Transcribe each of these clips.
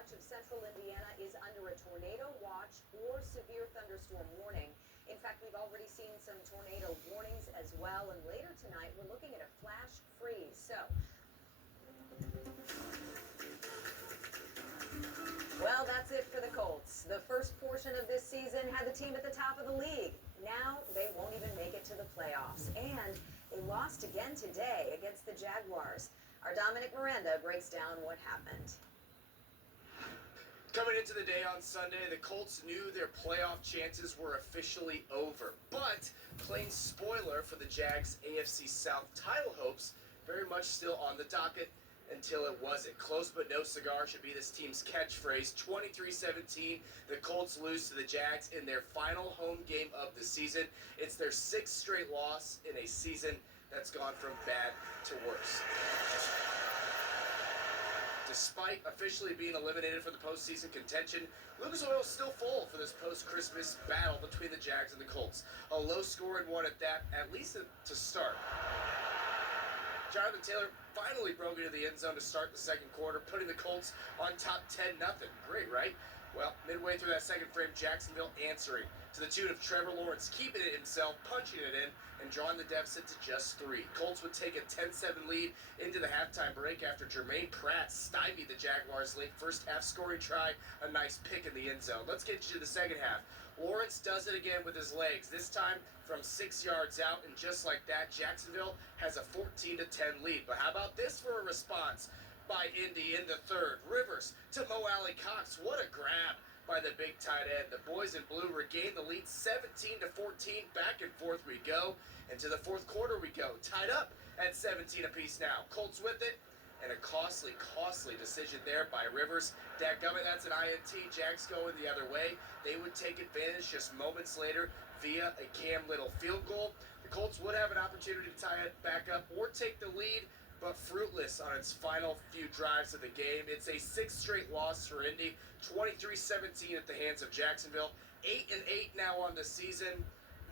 much of central Indiana is under a tornado watch or severe thunderstorm warning. In fact, we've already seen some tornado warnings as well, and later tonight we're looking at a flash freeze. So, well, that's it for the Colts. The first portion of this season had the team at the top of the league. Now they won't even make it to the playoffs, and they lost again today against the Jaguars. Our Dominic Miranda breaks down what happened. Coming into the day on Sunday, the Colts knew their playoff chances were officially over. But, plain spoiler for the Jags' AFC South title hopes, very much still on the docket until it wasn't. Close but no cigar should be this team's catchphrase. 23-17, the Colts lose to the Jags in their final home game of the season. It's their sixth straight loss in a season that's gone from bad to worse. Despite officially being eliminated from the postseason contention, Lucas Oil's still full for this post-Christmas battle between the Jags and the Colts. A low-scoring one at least to start. Jonathan Taylor finally broke into the end zone to start the second quarter, putting the Colts on top 10-0. Great, right? Well, midway through that second frame, Jacksonville answering to the tune of Trevor Lawrence, keeping it himself, punching it in, and drawing the deficit to just 3. Colts would take a 10-7 lead into the halftime break after Jermaine Pratt stymied the Jaguars' late first half scoring try, a nice pick in the end zone. Let's get you to the second half. Lawrence does it again with his legs, this time from 6 yards out, and just like that, Jacksonville has a 14-10 lead. But how about this for a response by Indy in the third? Rivers to Mo Alley Cox. What a grab by the big tight end. The boys in blue regain the lead 17-14. Back and forth we go. And to the fourth quarter we go. Tied up at 17 apiece now. Colts with it. And a costly decision there by Rivers. Dadgummit, that's an INT. Jags going the other way. They would take advantage just moments later via a Cam Little field goal. The Colts would have an opportunity to tie it back up or take the lead, but fruitless on its final few drives of the game. It's a 6th straight loss for Indy, 23-17 at the hands of Jacksonville. 8-8 now on the season.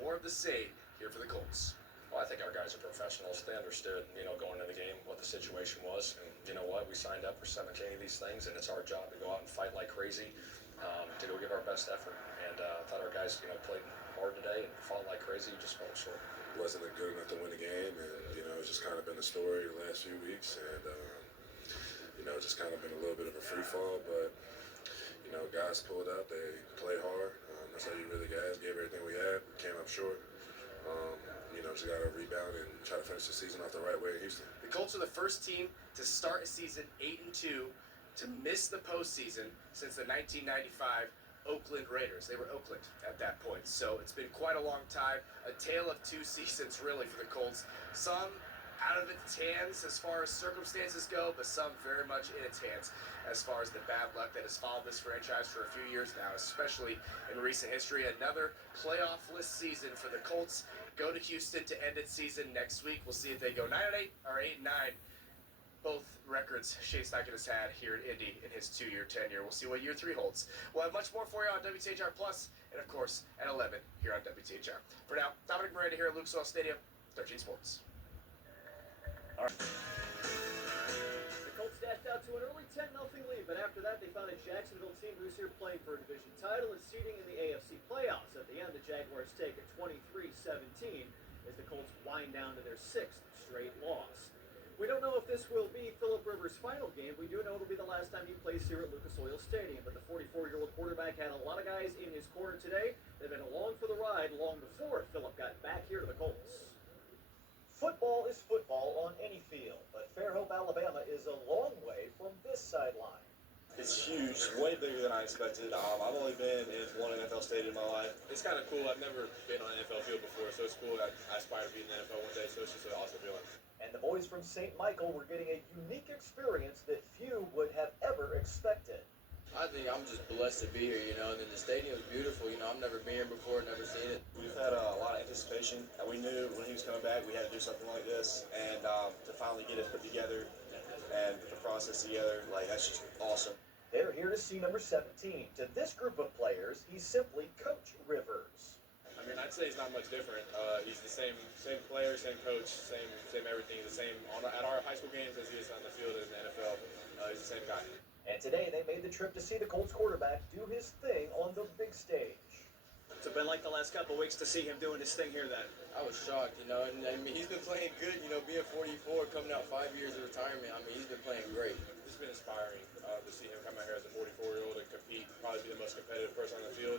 More of the same here for the Colts. Well, I think our guys are professionals. They understood, going into the game what the situation was. And you know what? We signed up for 17 of these things, and it's our job to go out and fight like crazy, to go give our best effort. And I thought our guys, played hard today and fought like crazy. Just fell short. Wasn't good enough to win the game, and it's just kind of been the story the last few weeks, and it's just kind of been a little bit of a free fall, but guys pulled up, they played hard. That's how you really guys gave everything we had, came up short. Just got to rebound and try to finish the season off the right way in Houston. The Colts are the first team to start a season 8-2 to miss the postseason since the 1995 Oakland Raiders. They were Oakland at that point, so it's been quite a long time. A tale of 2 seasons, really, for the Colts. Some out of its hands as far as circumstances go, but some very much in its hands as far as the bad luck that has followed this franchise for a few years now, especially in recent history. Another playoff-less season for the Colts. Go to Houston to end its season next week. We'll see if they go 9-8 or 8-9. Both records Shea Steichen has had here in Indy in his 2-year tenure. We'll see what year 3 holds. We'll have much more for you on WTHR Plus, and of course at 11 here on WTHR. For now, Dominic Miranda here at Lucas Oil Stadium, 13 Sports. All right. The Colts dashed out to an early 10-0 lead, but after that they found a Jacksonville team who's here playing for a division title and seeding in the AFC playoffs. At the end, the Jaguars take a 23-17 as the Colts wind down to their 6th straight loss. We don't know if this will be Phillip Rivers' final game. We do know it'll be the last time he plays here at Lucas Oil Stadium, but the 44-year-old quarterback had a lot of guys in his corner today. They've been along for the ride long before Phillip got back here to the Colts. Football is football on any field, but Fairhope, Alabama is a long way from this sideline. It's huge, way bigger than I expected. I've only been in one NFL stadium in my life. It's kind of cool. I've never been on an NFL field before, so it's cool. I aspire to be in the NFL one day, so it's just an awesome feeling. And the boys from St. Michael were getting a unique experience that few would have ever expected. I think I'm just blessed to be here, and then the stadium is beautiful. I've never been here before, never seen it. We've had a lot of anticipation, and we knew when he was coming back we had to do something like this, and to finally get it put together and put the process together, that's just awesome. They're here to see number 17. To this group of players, he's simply Coach Rivers. I'd say he's not much different. He's the same player, same coach, same everything. The same at our high school games as he is on the field in the NFL. He's the same guy. And today they made the trip to see the Colts quarterback do his thing on the big stage. It's been like the last couple of weeks to see him doing his thing here then. I was shocked, you know, and I mean, he's been playing good, you know, being 44, coming out 5 years of retirement. I mean, he's been playing great. It's been inspiring to see him come out here as a 44-year-old and compete, probably be the most competitive person on the field,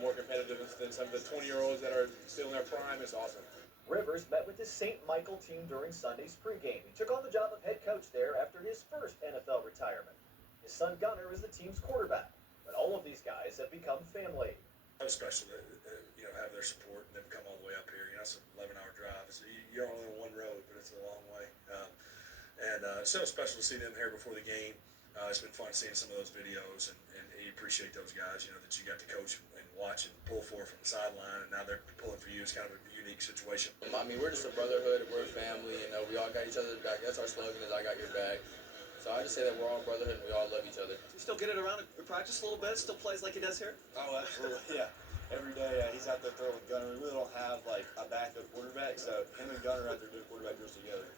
more competitive than some of the 20-year-olds that are still in their prime. It's awesome. Rivers met with his St. Michael team during Sunday's pregame. He took on the job of head coach there after his first NFL retirement. His son Gunnar is the team's quarterback, but all of these guys have become family. So special to have their support and them come all the way up here. You know, it's an 11-hour drive. You're only on one road, but it's a long way. So special to see them here before the game. It's been fun seeing some of those videos, and you appreciate those guys, you know, that you got to coach and watch and pull for from the sideline, and now they're pulling for you. It's kind of a unique situation. I mean, we're just a brotherhood. We're a family. You know, we all got each other's back. That's our slogan, is I got your back. So I just say that we're all brotherhood and we all love each other. You still get it around in practice a little bit? Still plays like he does here? Oh, absolutely, yeah. Every day he's out there throwing with Gunner. We really don't have like a backup quarterback, so him and Gunner are out there doing quarterback drills together.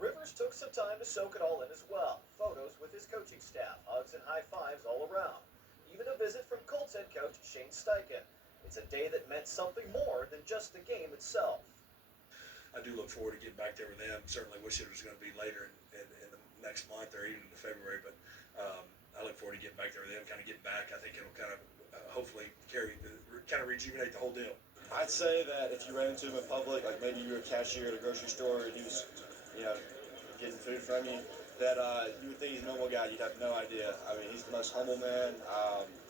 Rivers took some time to soak it all in as well. Photos with his coaching staff, hugs and high fives all around. Even a visit from Colts head coach Shane Steichen. It's a day that meant something more than just the game itself. I do look forward to getting back there with them. Certainly wish it was going to be later in the next month or even in February, but I look forward to getting back there with them, kind of getting back. I think it'll kind of hopefully kind of rejuvenate the whole deal. I'd say that if you ran into him in public, like maybe you were a cashier at a grocery store and he was, you know, getting food from you, that you would think he's a normal guy. You'd have no idea. I mean, he's the most humble man,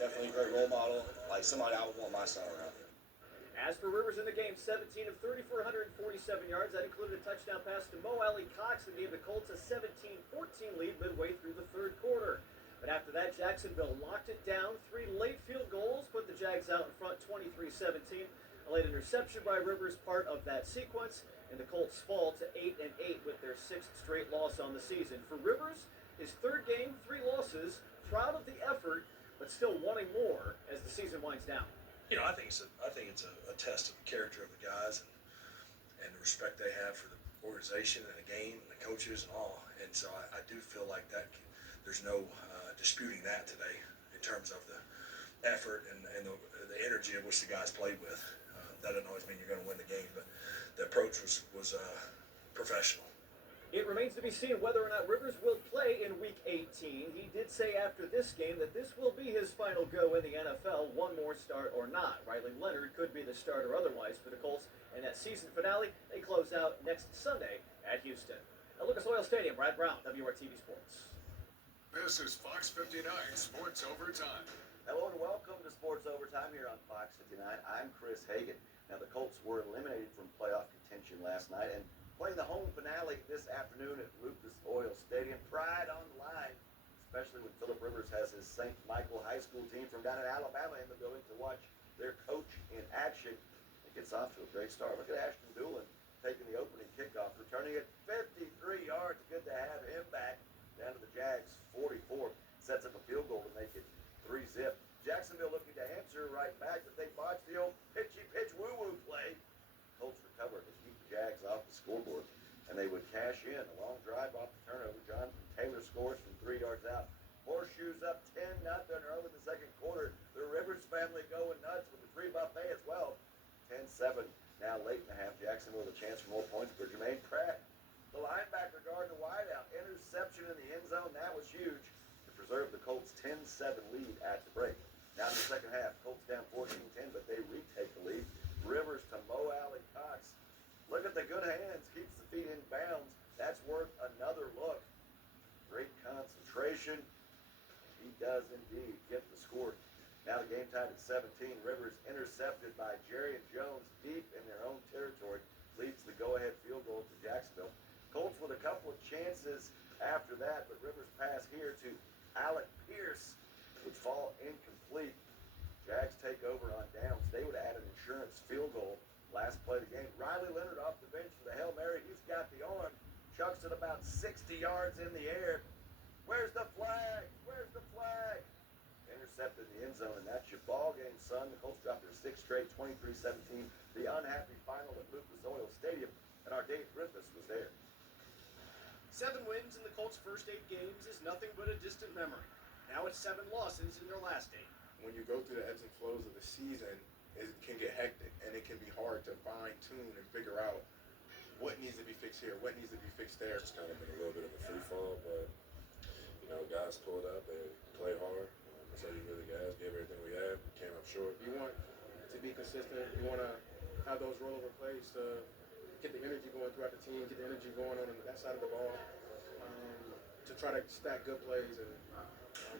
definitely a great role model, like somebody I would want my son around. As for Rivers in the game, 17 of 30 for 147 yards. That included a touchdown pass to Mo Alley Cox that gave the Colts a 17-14 lead midway through the third quarter. But after that, Jacksonville locked it down. 3 late field goals put the Jags out in front 23-17. A late interception by Rivers, part of that sequence. And the Colts fall to 8-8 with their 6th straight loss on the season. For Rivers, his third game, 3 losses. Proud of the effort, but still wanting more as the season winds down. You know, I think it's a test of the character of the guys and the respect they have for the organization and the game and the coaches and all. And so I do feel like that there's no disputing that today in terms of the effort and the energy of which the guys played with. That doesn't always mean you're going to win the game, but the approach was professional. It remains to be seen whether or not Rivers will play in Week 18. He did say after this game that this will be his final go in the NFL, one more start or not. Riley Leonard could be the starter otherwise for the Colts, and that season finale, they close out next Sunday at Houston. At Lucas Oil Stadium, Brad Brown, WRTV Sports. This is Fox 59 Sports Overtime. Hello and welcome to Sports Overtime here on Fox 59. I'm Chris Hagan. Now, the Colts were eliminated from playoff contention last night and playing the home finale this afternoon at Lucas Oil Stadium. Pride on the line, especially when Phillip Rivers has his St. Michael High School team from down in Alabama in the building to watch their coach in action. It gets off to a great start. Look at Ashton Doolin taking the opening kickoff, returning it 53 yards. Good to have him back down to the Jags 44. Sets up a field goal to make it 3-zip. Jacksonville looking to answer right back, but they botched the old pitch woo-woo play. Colts recovered to keep the Jags off the scoreboard, and they would cash in. A long drive off the turnover. Jonathan Taylor scores from 3 yards out. Horseshoes up 10-0 early in the second quarter. The Rivers family going nuts with the 3 buffet as well. 10-7 now late in the half. Jacksonville with a chance for more points for Jermaine Pratt. The linebacker guarding the wideout. Interception in the end zone. That was huge to preserve the Colts' 10-7 lead at the break. Now in the second half, Colts down 14-10, but they retake the lead. Rivers to Mo Alley Cox. Look at the good hands. Keeps the feet in bounds. That's worth another look. Great concentration. He does indeed get the score. Now the game tied at 17. Rivers intercepted by Jerry and Jones deep in their own territory. Leads the go-ahead field goal to Jacksonville. Colts with a couple of chances after that, but Rivers' pass here to Alec Pierce would fall incomplete. Jags take over on downs. They would add an insurance field goal. Last play of the game. Riley Leonard off the bench for the Hail Mary. He's got the arm. Chucks it about 60 yards in the air. Where's the flag? Where's the flag? Intercepted in the end zone, and that's your ball game, son. The Colts dropped their 6th straight, 23-17. The unhappy final at Lucas Oil Stadium, and our Dave Griffiths was there. 7 wins in the Colts' first 8 games is nothing but a distant memory. Now it's 7 losses in their last 8. When you go through the ebbs and flows of the season, it can get hectic, and it can be hard to fine-tune and figure out what needs to be fixed here, what needs to be fixed there. It's kind of been a little bit of a free fall, but guys pulled up, they played hard. That's all you really guys gave everything we had. We came up short. You want to be consistent. You want to have those rollover plays to get the energy going throughout the team, get the energy going on that side of the ball, to try to stack good plays, and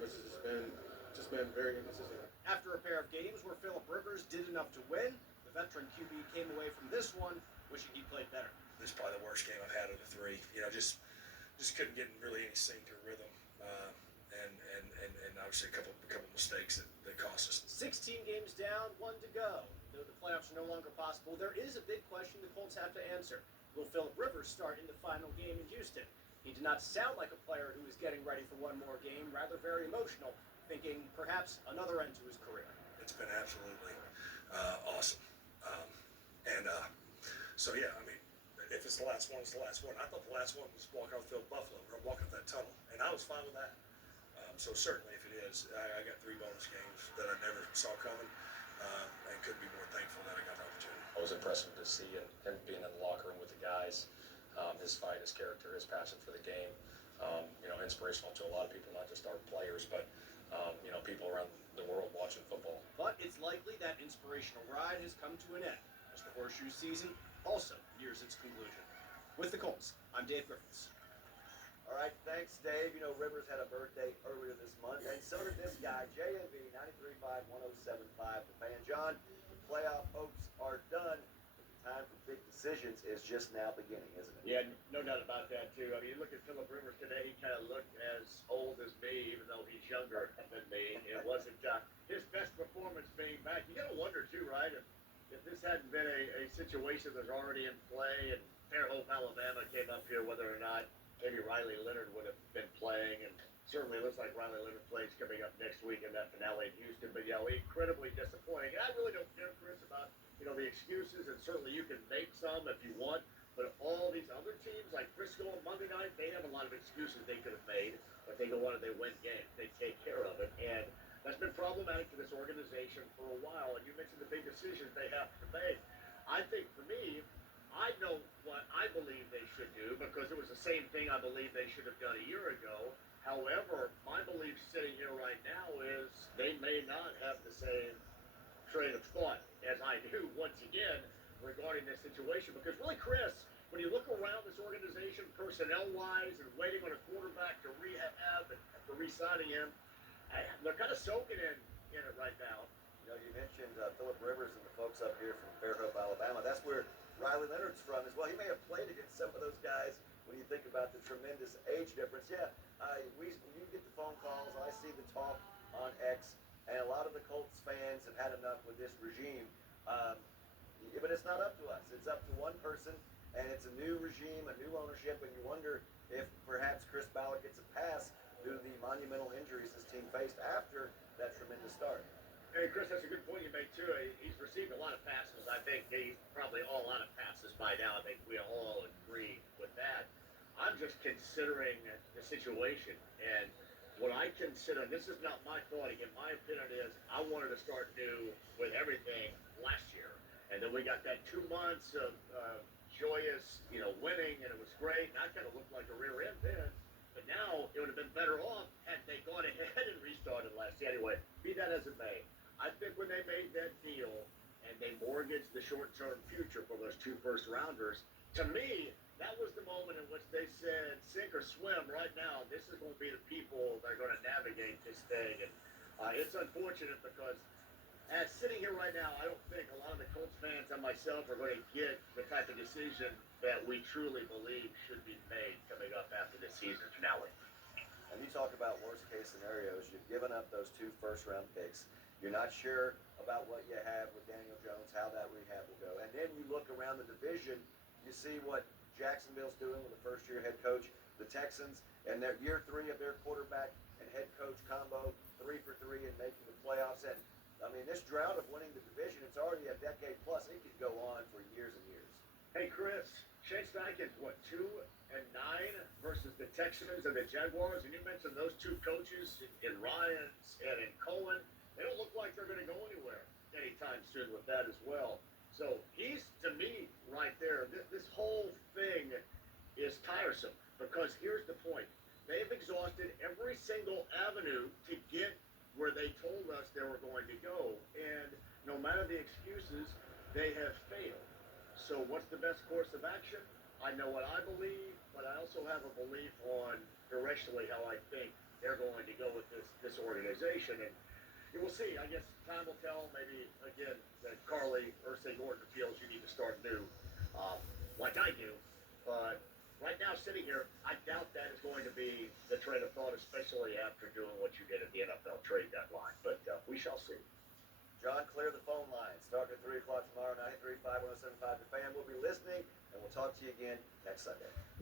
this has just been very inconsistent. After a pair of games where Phillip Rivers did enough to win, the veteran QB came away from this one wishing he played better. This is probably the worst game I've had of the 3. Just couldn't get in really any sync or rhythm, and obviously a couple mistakes that cost us. 16 games down, 1 to go. Though the playoffs are no longer possible, there is a big question the Colts have to answer. Will Phillip Rivers start in the final game in Houston? He did not sound like a player who was getting ready for one more game, rather very emotional, thinking perhaps another end to his career. It's been absolutely awesome. So yeah, I mean, if it's the last one, it's the last one. I thought the last one was walking off the field Buffalo, or walking that tunnel, and I was fine with that. So certainly if it is, I got 3 bonus games that I never saw coming, and couldn't be more thankful that I got the opportunity. It was impressive to see him being in the locker room with the guys, his fight, his character, his passion for the game. Inspirational to a lot of people, not just our players, but people around the world watching football. But it's likely that inspirational ride has come to an end, as the horseshoe season also nears its conclusion. With the Colts, I'm Dave Griffiths. All right, thanks, Dave. Rivers had a birthday earlier this month, and so did this guy, JAV 93.5, 107.5. The Fan. John, the playoff hopes are done. The time for big decisions is just now beginning, isn't it? Yeah, no doubt about that, too. I mean, you look at Phillip Rivers today, he kind of looked as old as me, even though he's younger than me. It wasn't his best performance being back. You got to wonder, too, right, if this hadn't been a situation that's already in play and Fairhope, Alabama came up here, whether or not maybe Riley Leonard would have been playing, and certainly looks like Riley Leonard plays coming up next week in that finale in Houston. But, incredibly disappointing. And I really don't care, Chris, about, the excuses, and certainly you can make some if you want. But all these other teams, like Frisco on Monday night, they have a lot of excuses they could have made, but they go on and they win games. They take care of it. And that's been problematic for this organization for a while. And you mentioned the big decisions they have to make. I think for me, I know what I believe they should do, because it was the same thing I believe they should have done a year ago. However, my belief sitting here right now is they may not have the same train of thought as I do, once again, regarding this situation. Because really, Chris, when you look around this organization personnel-wise and waiting on a quarterback to rehab and after re-signing him, they're kind of soaking in it right now. You mentioned Phillip Rivers and the folks up here from Fairhope, Alabama. That's where Riley Leonard's from as well. He may have played against some of those guys when you think about the tremendous age difference. Yeah, you get the phone calls. I see the talk on X, and a lot of the Colts fans have had enough with this regime. But it's not up to us. It's up to one person, and it's a new regime, a new ownership, and you wonder if perhaps Chris Ballard gets a pass due to the monumental injuries his team faced after that tremendous start. Hey, Chris, that's a good point you make, too. He's received a lot of passes. I think he's probably all out of passes by now. I think we all agree with that. I'm just considering the situation, and what I consider, and this is not my thought, again, my opinion is I wanted to start new with everything last year. And then we got that 2 months of joyous, winning, and it was great. And I kind of looked like a rear end then. But now it would have been better off had they gone ahead and restarted last year. Anyway, be that as it may, I think when they made that deal and they mortgaged the short-term future for those 2 first-rounders, to me, that was the moment in which they said, sink or swim right now. This is going to be the people that are going to navigate this thing. And it's unfortunate because as sitting here right now, I don't think a lot of the Colts fans and myself are going to get the type of decision that we truly believe should be made coming up after this season finale. And you talk about worst-case scenarios. You've given up those 2 first-round picks. You're not sure about what you have with Daniel Jones, how that rehab will go. And then you look around the division, you see what Jacksonville's doing with the first-year head coach, the Texans, and their year 3 of their quarterback and head coach combo, 3 for 3 in making the playoffs. And I mean, this drought of winning the division, it's already a decade plus. It could go on for years and years. Hey, Chris, Shane Steichen, what, 2-9 versus the Texans and the Jaguars? And you mentioned those two coaches in Ryans and in Cohen. They don't look like they're going to go anywhere anytime soon with that as well. So he's, to me, right there. This whole thing is tiresome because here's the point. They've exhausted every single avenue to get where they told us they were going to go. And no matter the excuses, they have failed. So what's the best course of action? I know what I believe, but I also have a belief on directionally how I think they're going to go with this organization. And we'll see. I guess time will tell. Maybe, again, that Carly Gordon feels you need to start new, like I do. But right now, sitting here, I doubt that is going to be the train of thought, especially after doing what you did at the NFL trade deadline. But we shall see. John, clear the phone line. Starting at 3 o'clock tomorrow night, 35107.5 The Fan. We'll be listening, and we'll talk to you again next Sunday.